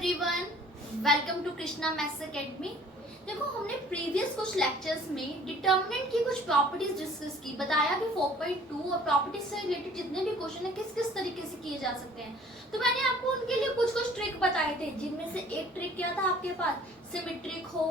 Everyone, welcome to Krishna maths academy. देखो, हमने previous कुछ लेक्चर्स में डिटर्मिनेंट की कुछ प्रॉपर्टीज डिस्कस की, बताया कि 4.2 और प्रॉपर्टीज से रिलेटेड जितने भी क्वेश्चन है किस किस तरीके से किए जा सकते हैं। तो मैंने आपको उनके लिए कुछ कुछ ट्रिक बताए थे, जिनमें से एक ट्रिक क्या था आपके पास, सिमेट्रिक हो,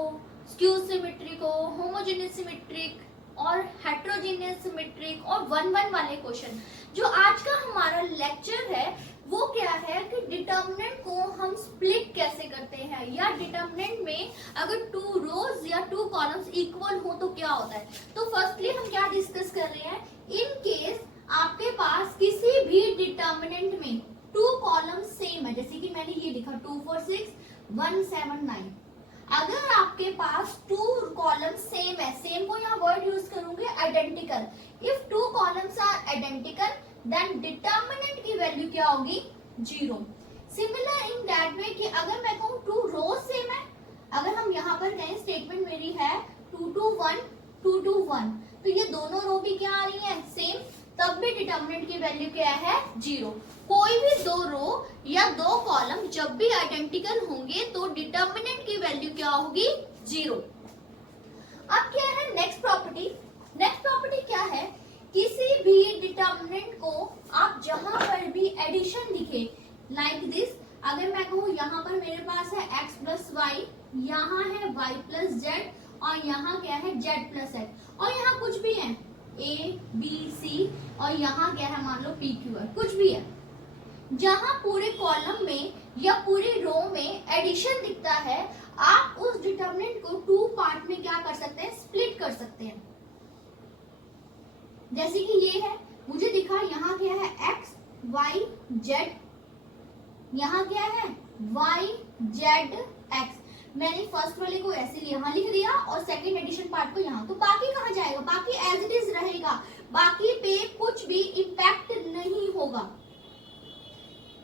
स्क्यू सिमेट्रिक हो, होमोजेनियस सिमेट्रिक और हेट्रोजीनियस सिमेट्रिक और 1-1 वाले क्वेश्चन। जो आज का हमारा लेक्चर है वो क्या है कि डिटर्मिनेंट को हम स्प्लिट कैसे करते हैं, या डिटर्मिनेंट में अगर 2 रोज या 2 कॉलम्स इक्वल हो तो क्या होता है। तो फर्स्टली हम क्या डिस्कस कर रहे हैं, इन केस आपके पास किसी भी डिटर्मिनेंट में 2 कॉलम्स सेम है, जैसे कि मैंने ये लिखा 2 4 6 1 7 9। अगर आपके पास 2 कॉलम्स सेम है, सेम को यहाँ वर्ड यूज करूंगे identical. If 2 columns are identical then determinant की वैल्यू क्या होगी, 0। सिमिलर इन दैट वे कि अगर मैं कहूँ 2 रोज सेम है, अगर हम यहाँ पर कहें स्टेटमेंट मेरी है 2 2 1 2 2 1, तो ये दोनों रो भी क्या आ रही है, सेम, तब भी डिटर्मिनेंट की वैल्यू क्या है, 0। कोई भी 2 रो या 2 कॉलम जब भी आइडेंटिकल होंगे तो डिटर्मिनेंट की वैल्यू क्या होगी, 0। अब क्या है नेक्स्ट प्रॉपर्टी, नेक्स्ट प्रॉपर्टी क्या है, किसी भी डिटर्मिनेंट को आप जहां पर भी एडिशन दिखे लाइक दिस, अगर मैं कहूँ यहाँ पर मेरे पास है x प्लस वाई, यहाँ है y प्लस जेड और यहाँ क्या है z प्लस एक्स, और यहाँ कुछ भी है a b c और यहाँ क्या है मान लो p q r, कुछ भी है, जहां पूरे कॉलम में या पूरी रो में एडिशन दिखता है, आप उस डिटर्मिनेंट को 2 पार्ट में क्या कर सकते हैं, स्प्लिट कर सकते हैं। जैसे कि ये है, मुझे दिखा यहाँ क्या है x y z, यहाँ क्या है y z x, मैंने फर्स्ट वाले को ऐसे यहाँ लिख दिया और सेकंड एडिशन पार्ट को यहाँ, तो बाकी कहाँ जाएगा, बाकी एज इट इज रहेगा, बाकी पे कुछ भी इम्पैक्ट नहीं होगा।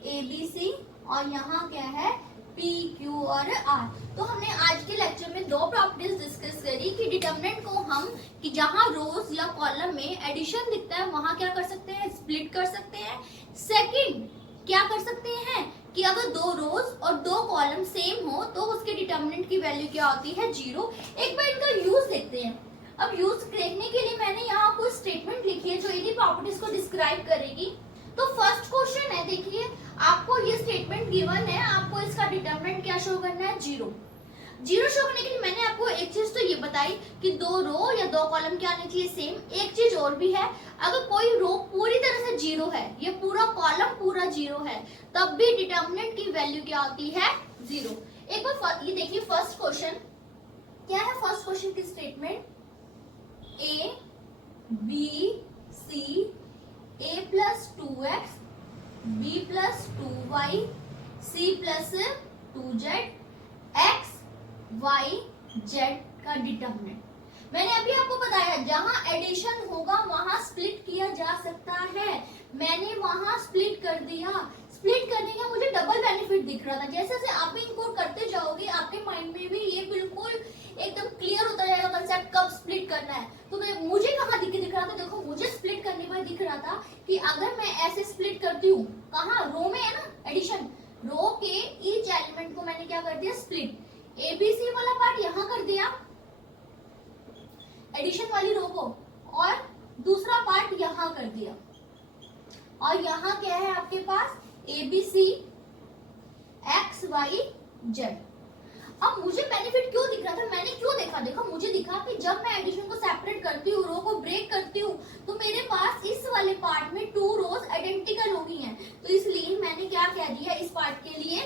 ए बी सी और यहाँ क्या है P Q और R। तो हमने आज के लेक्चर में 2 प्रॉपर्टीज डिस्कस करी कि डिटर्मिनेंट को हम कि जहां रोज या कॉलम में एडिशन दिखता है वहां क्या कर सकते हैं, स्प्लिट कर सकते हैं। सेकंड क्या कर सकते हैं कि अगर 2 रोज और 2 कॉलम सेम हो तो उसके डिटर्मिनेंट की वैल्यू क्या होती है, 0। एक बार इनका यूज देखते हैं। अब यूज देखने के लिए मैंने यहाँ कुछ स्टेटमेंट लिखी है जो इन्हीं प्रॉपर्टीज को डिस्क्राइब करेगी। तो फर्स्ट क्वेश्चन है, देखिए आपको ये स्टेटमेंट गिवन है, आपको इसका डिटर्मिनेंट क्या शो करना है, 0। 0 शो करने के लिए मैंने आपको एक चीज तो ये बताई कि 2 रो या 2 कॉलम क्या आने चाहिए, सेम। एक चीज और भी है, अगर कोई रो पूरी तरह से 0 है, ये पूरा कॉलम पूरा 0 है, तब भी डिटर्मिनेंट की वैल्यू क्या होती है, 0। एक बार ये देखिए फर्स्ट क्वेश्चन क्या है, फर्स्ट क्वेश्चन की statement a b c a plus 2x b plus 2y c plus 2z x y z का डिटर्मिनेंट। मैंने अभी आपको बताया जहां एडिशन होगा वहां स्प्लिट किया जा सकता है, मैंने वहां स्प्लिट कर दिया। स्प्लिट करने का मुझे डबल बेनिफिट दिख रहा था, जैसे जैसे आप इनको करते जाओगे आपके माइंड में भी ये बिल्कुल एकदम क्लियर होता जाएगा कंसेप्ट कब स्प्लिट करना है। तो मुझे कहाँ दिख रहा था, देखो मुझे स्प्लिट करने पर दिख रहा था कि अगर मैं ऐसे स्प्लिट करती हूँ, कहाँ रो में है ना एडिशन, रो के ईच एलिमेंट को मैंने क्या कर दिया, स्प्लिट। एबीसी वाला पार्ट यहाँ कर दिया एडिशन वाली रो को, और दूसरा पार्ट यहाँ कर दिया, और यहाँ क्या है आपके पास एबीसी एक्स वाई जेड। अब मुझे बेनिफिट क्यों दिख रहा था, मैंने क्यों देखा, देखो मुझे दिखा कि जब मैं एडिशन को सेपरेट करती हूँ, रो को ब्रेक करती हूँ, तो मेरे पास इस वाले पार्ट में 2 रोज आइडेंटिकल हो गई हैं, तो इसलिए मैंने क्या कह दिया इस पार्ट के लिए,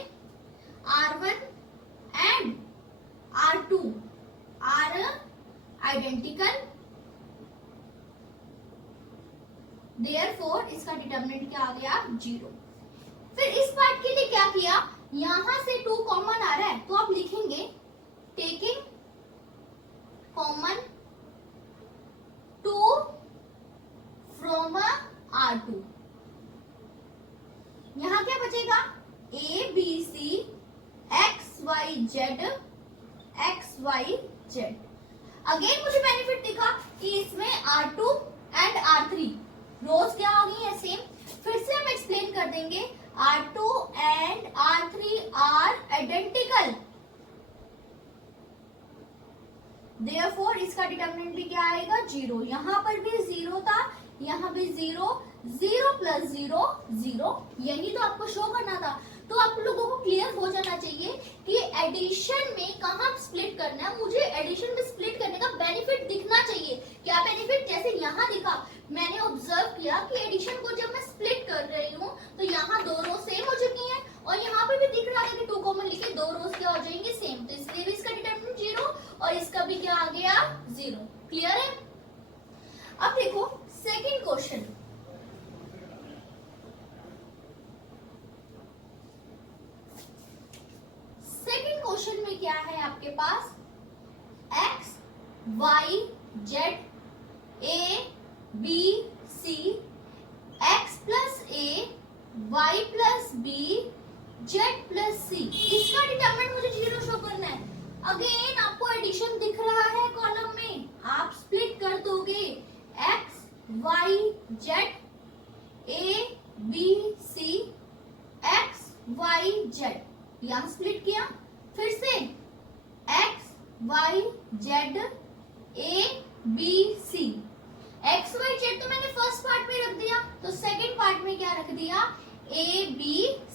R1 and R2 are identical, therefore इसका डिटर्मिनेंट क्या आ गया, 0। फिर इस पार्ट के लिए क्या किया, यहां से 2 कॉमन आ रहा है तो आप लिखेंगे टेकिंग कॉमन 2 फ्रॉम R2। यहां क्या बचेगा, A B C X Y Z X Y Z। Again मुझे बेनिफिट दिखा कि इसमें R2 एंड R3 रोज क्या हो गई है, सेम। फिर से हम एक्सप्लेन करते देंगे R2 and R3 are identical, therefore इसका डिटरमिनेंट भी क्या आएगा 0। यहाँ पर भी 0 था, यहाँ भी 0, 0 प्लस 0 0, यही तो आपको शो करना था। तो आप लोगों को क्लियर हो जाना चाहिए कि एडिशन में कहाँ स्प्लिट करना है। मुझे एडिशन में स्प्लिट करने का बेनिफिट दिखना चाहिए। क्या बेनिफिट? जैसे यहाँ दिखा, मैंने ऑब्जर्व किया कि एडिशन को जब मैं स्प्लिट कर रही हूँ तो यहाँ दो रो सेम हो चुकी हैं और यहाँ पे भी दिख रहा है कि 2 कॉमन लेके 2 रोज क्या हो जाएंगे सेम, तो इसलिए भी इसका डिटरमिनेंट 0 और इसका भी क्या आ गया 0। क्लियर है? अब देखो सेकंड क्वेश्चन, सेकंड क्वेश्चन में क्या है आपके पास x y z a b c x plus a y plus b z plus c, इसका डिटरमिनेंट मुझे 0 शो करना है। अगेन आपको एडिशन दिख रहा है कॉलम में, आप स्प्लिट कर दोगे x y z a b c x y z, यहां स्प्लिट किया, फिर से x y z a b c, x y z तो मैंने फर्स्ट पार्ट में रख दिया, तो सेकंड पार्ट में क्या रख दिया a b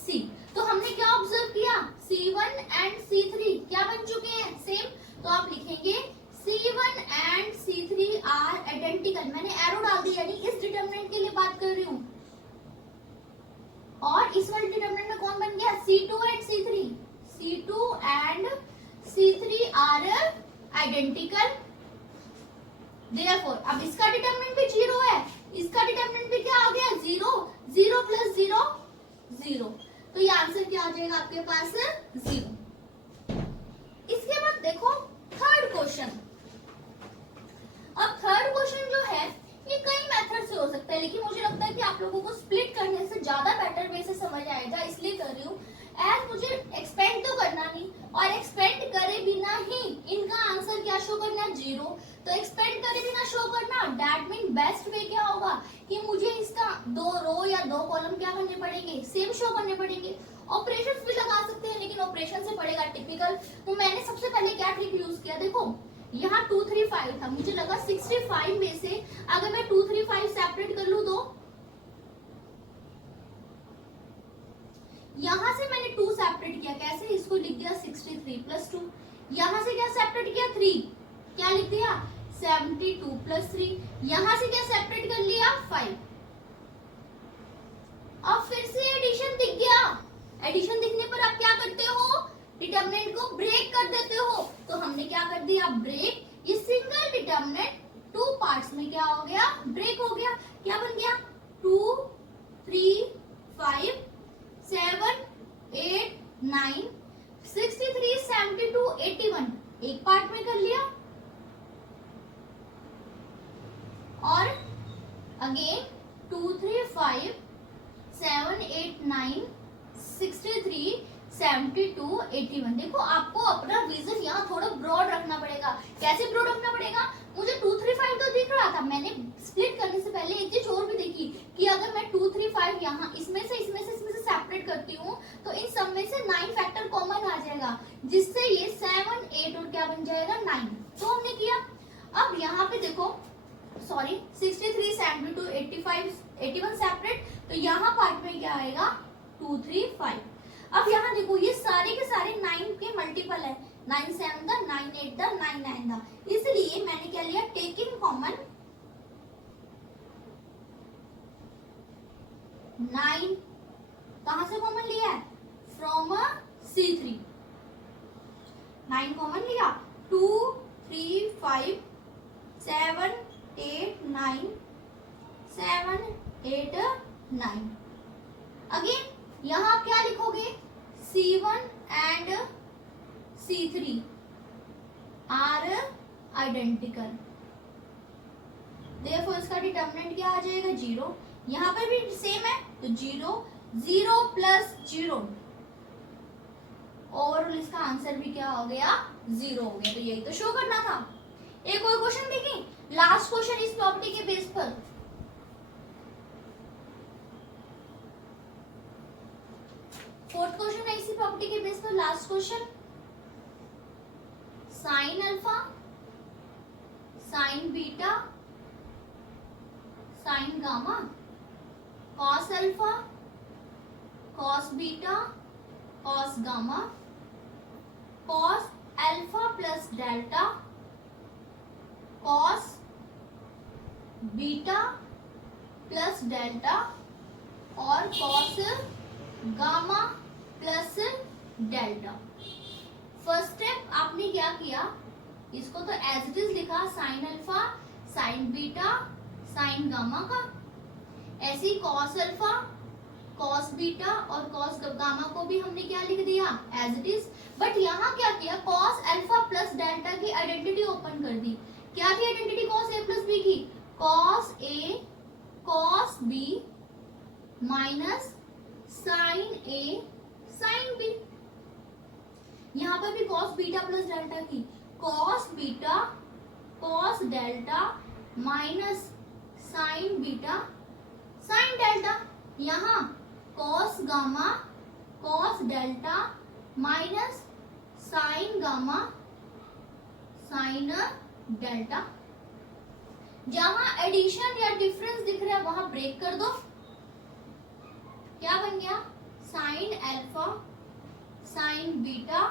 c। तो हमने क्या ऑब्जर्व किया c1 एंड c3 क्या बन चुके हैं सेम, तो आप लिखेंगे c1 and c3 are identical, मैंने एरो डाल दिया, यानी इस डिटरमिनेंट के लिए बात कर रही हूँ। और इस वाले डिटरमिनेंट में कौन बन गया c2 and c3, c2 and c3 are identical, therefore अब इसका डिटरमिनेंट भी 0 है, इसका डिटरमिनेंट भी क्या आ गया 0, 0 प्लस 0 0, तो ये आंसर क्या आ जाएगा आपके पास 0। इसके बाद देखो थर्ड क्वेश्चन। अब थर्ड क्वेश्चन जो है ये कई मेथड से हो सकता है, लेकिन मुझे लगता है कि आप लोगों को स्प्लिट करने से ज्यादा बेटर वे से समझ आएगा, इसलिए कर रही हूँ। एज मुझे एक्सपेंड तो करना नहीं, और एक्सपेंड करे बिना ही इनका आंसर क्या शो करना 0, तो एक्सपेंड करे बिना शो करना, दैट मीन बेस्ट वे क्या होगा कि मुझे इसका 2 रो या 2 कॉलम क्या करने पड़ेंगे सेम शो करने पड़ेंगे। ऑपरेशंस भी लगा सकते हैं, लेकिन ऑपरेशन से पड़ेगा टिपिकल, तो मैंने सबसे पहले क्या ट्रिक यूज किया, देखो यहाँ 2 3 5 था, मुझे लगा 65 में से अगर मैं 2 3 5 सेपरेट कर लूं तो यहां से मैंने 2 सेपरेट किया, कैसे, इसको लिख दिया 63 प्लस 2, यहां से क्या सेपरेट किया 3, क्या लिख दिया 72 प्लस 3, यहां से क्या सेपरेट कर लिया 5। अब फिर से एडिशन दिख गया, एडिशन दिखने पर आप क्या करते हो डिटरमिनेंट को ब्रेक कर देते हो, तो हमने क्या कर दिया ब्रेक, ये सिंगल डिटरमिनेंट 2 पार्ट्स में क्या हो गया ब्रेक हो गया, क्या बन गया 2 3 5 7 8 9 63 72 81, एक पार्ट में कर लिया, और अगेन 2 3 5 7 8 9 63 72 81। देखो आपको अपना विजन यहाँ थोड़ा ब्रॉड रखना पड़ेगा, कैसे ब्रॉड रखना पड़ेगा, मुझे 2 3 5 तो दिख रहा था, मैंने स्प्लिट करने से पहले एक चीज और भी देखी कि अगर मैं 2 3 5 यहाँ इसमें से सेपरेट करती हूँ तो इन सब में से 9 फैक्टर कॉमन आ जाएगा, जिससे ये 7 8 और क्या बन जाएगा 9, तो हमने किया। अब यहाँ पे देखो सॉरी 63 72 85 81 सेपरेट, तो यहाँ पार्ट में क्या आएगा 2 3 5। अब यहाँ देखो ये सारे के सारे 9 के मल्टीपल है, 9 7 दा 9 8 दा 9 9 दा, इसलिए मैंने क्या लिया टेकिंग कॉमन 9, कहां से कॉमन लिया है फ्रॉम C3, 9 कॉमन लिया, 2 3 5 7 8 9 7 8 9। अगेन यहाँ आप क्या लिखोगे C1 and C3 are identical, therefore इसका डिटरमिनेंट क्या आ जाएगा 0, यहाँ पर भी सेम है तो 0 0 प्लस 0, और इसका आंसर भी क्या हो गया 0 हो गया, तो यही तो शो करना था। एक और क्वेश्चन देखें, लास्ट क्वेश्चन इस प्रॉपर्टी के बेस पर, फोर्थ क्वेश्चन है इसी प्रॉपर्टी के बेस पर, last question, sine alpha, sine beta, sine gamma, cos alpha, cos beta, cos gamma, cos alpha plus delta, cos beta plus delta और cos gamma plus delta. First step आपने क्या किया, इसको तो एज इट इज लिखा, sine alpha, sine beta, sine gamma का। ऐसे ही कॉस अल्फा, कॉस बीटा और कॉस गामा को भी हमने क्या लिख दिया, एज इट इज। बट यहाँ क्या किया, कॉस अल्फा प्लस डेल्टा की आइडेंटिटी ओपन कर दी। क्या थी identity cos A plus B की, cos A cos B minus sine A sine B. यहाँ पर भी कॉस बीटा प्लस डेल्टा की, cos beta cos delta minus sine beta sine delta. यहाँ cos gamma cos delta minus sine gamma sine delta. जहां addition या difference दिख रहा है वहां ब्रेक कर दो। क्या बन गया, साइन अल्फा साइन बीटा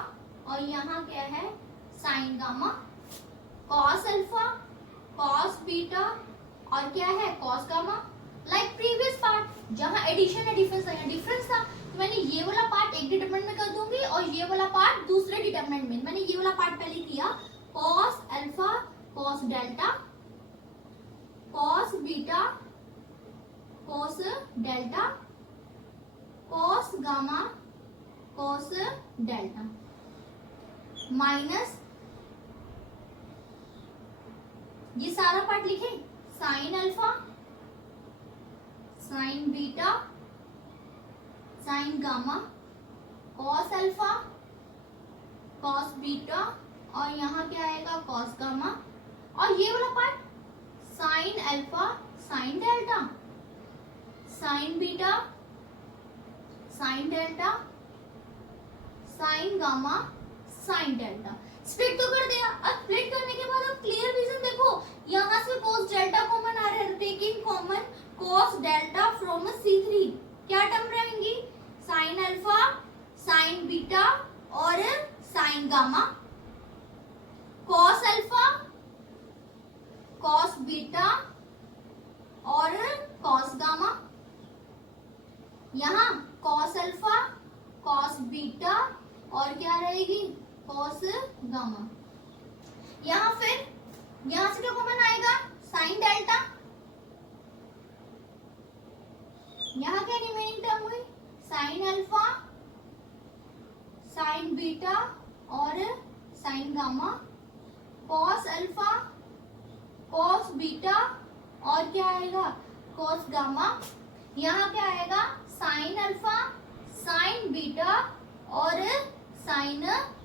और यहाँ क्या है, sign gamma, cos alpha cos beta और क्या है, cos gamma. Like previous part जहां एडिशन या डिफरेंस था, तो मैंने ये वाला पार्ट एक डिटरमिनेंट में कर दूंगी और ये वाला पार्ट दूसरे डिटरमिनेंट में। मैंने ये वाला पार्ट पहले किया, cos alpha cos delta cos beta cos delta cos gamma cos delta minus ये सारा पार्ट लिखे, sign alpha sine beta sine gamma cos alpha cos beta और यहाँ क्या आएगा, कॉस गामा। और ये वाला part sign alpha sine delta sign beta sine delta sign gamma sine delta. Split तो कर दिया। अब स्प्लिट करने के बाद अब क्लियर रीजन देखो, यहाँ से cos डेल्टा कॉमन आ रहा है, taking common cos delta from C3 क्या टर्म रहेंगी, साइन अल्फा साइन बीटा और sign gamma, cos alpha cos beta और cos गामा। यहाँ cos अल्फा cos बीटा और क्या रहेगी, cos गामा। यहाँ फिर यहाँ से क्या कॉमन आएगा, साइन डेल्टा। यहाँ क्या रिमेनिंग टर्म हुई, साइन अल्फा साइन बीटा और sign gamma, cos alpha cos beta और क्या आएगा, cos गामा। यहाँ क्या आएगा, साइन अल्फा साइन बीटा और साइन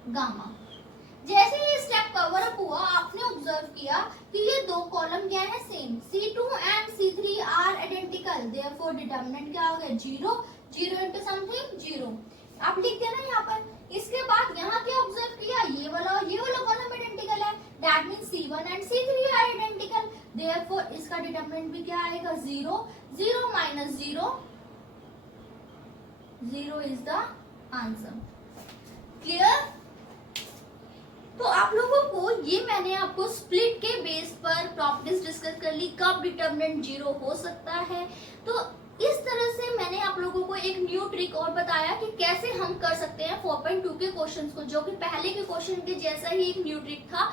गामा। जैसे ये स्टेप कवर अप हुआ, आपने ऑब्जर्व किया कि ये दो कॉलम क्या है, same, C2 and C3 are identical, therefore determinant क्या हो गया, 0 0 इनटू समथिंग 0। आप लिख देना यहाँ पर। इसके बाद यहाँ क्या ऑब्जर्व किया, ये वाला और ये वाला कॉलम आइडेंटिकल है, that means C1 and C3 are identical, therefore इसका डिटरमिनेंट भी क्या आएगा, 0 0 minus 0 0 is the answer. Clear. तो आप लोगों को ये मैंने आपको स्प्लिट के बेस पर प्रॉपर्टीज डिस्कस कर ली, कब डिटरमिनेंट 0 हो सकता है। तो इस तरह से मैंने आप लोगों को एक न्यू ट्रिक और बताया कि कैसे हम कर सकते हैं 4.2 के क्वेश्चंस को, जो कि पहले के क्वेश्चन के जैसा ही एक न्यू ट्रिक था।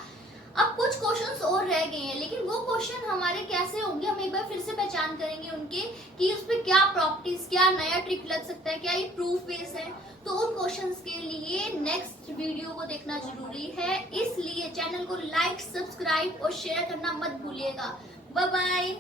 अब कुछ क्वेश्चंस और रह गए हैं, लेकिन वो क्वेश्चन हमारे कैसे होंगे, हम एक बार फिर से पहचान करेंगे उनके कि उस पर क्या प्रॉपर्टीज, क्या नया ट्रिक लग सकता है, क्या ये प्रूफ बेस है। तो उन क्वेश्चंस के लिए नेक्स्ट वीडियो को देखना जरूरी है, इसलिए चैनल को लाइक सब्सक्राइब और शेयर करना मत भूलिएगा। Bye bye.